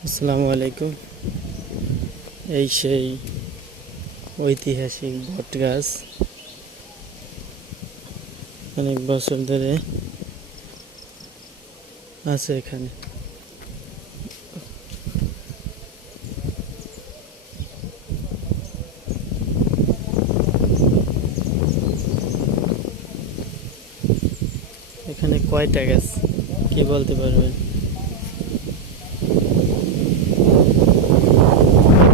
আসসালামু আলাইকুম। এই সেই ঐতিহাসিক বট গাছ, অনেক বছর ধরে আছে এখানে। এখানে কয়টা গাছ কি বলতে পারবেন?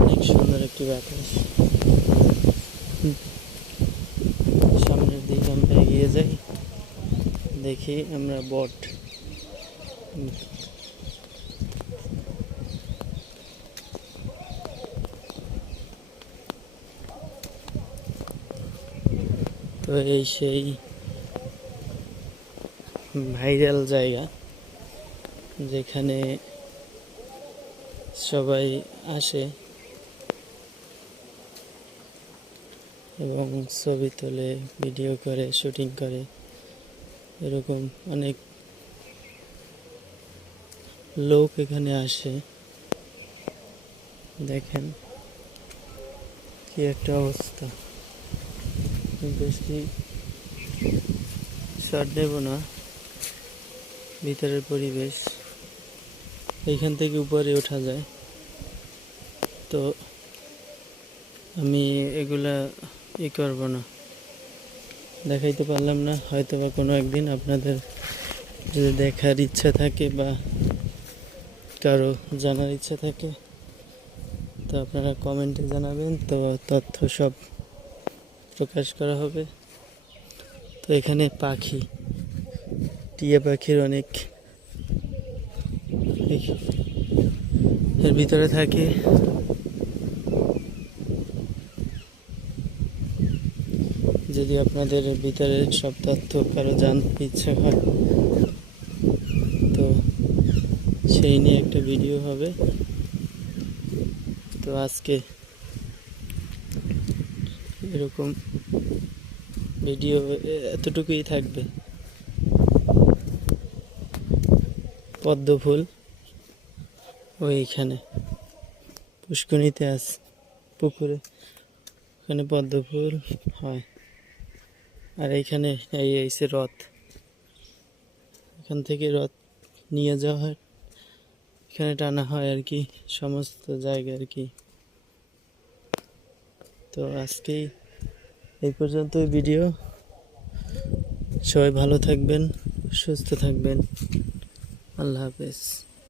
অনেক সুন্দর একটি বাতাস। সামনের দিকে আমরা এগিয়ে যাই, দেখি আমরা বট। তো এই সেই ভাইরাল জায়গা, যেখানে সবাই আসে এবং ছবি তোলে, ভিডিও করে, শুটিং করে। এরকম অনেক লোক এখানে আসে। দেখেন কি একটা অবস্থা। বেশি শট নেব না, ভিতরের পরিবেশ। এইখান থেকে উপরে ওঠা যায়, তো আমি এগুলা করব না, দেখাইতে পারলাম না। হয়তো বা কোনো একদিন আপনাদের যদি দেখার ইচ্ছা থাকে বা কারো জানার ইচ্ছা থাকে, তো আপনারা কমেন্টে জানাবেন, তো তথ্য সব প্রকাশ করা হবে। তো এখানে পাখি, টিয়া পাখির অনেক এর ভিতরে থাকে। যদি আপনাদের ভিতরে সব তথ্য কারো জানতে ইচ্ছা হয়, তো সেই নিয়ে একটা ভিডিও হবে। তো আজকে এরকম ভিডিও এতটুকুই থাকবে। পদ্ম ফুল ওইখানে পুষ্করিণীতে আছে, পুকুরে, ওখানে পদ্ম ফুল হয়। আর এইখানে এই এসে রথ, এখান থেকে রথ নিয়ে যাওয়া হয়, এখানে টানা হয় আর কি, সমস্ত জায়গায় আর কি। তো আজকেই এই পর্যন্তই ভিডিও। সবাই ভালো থাকবেন, সুস্থ থাকবেন। আল্লাহ হাফেজ।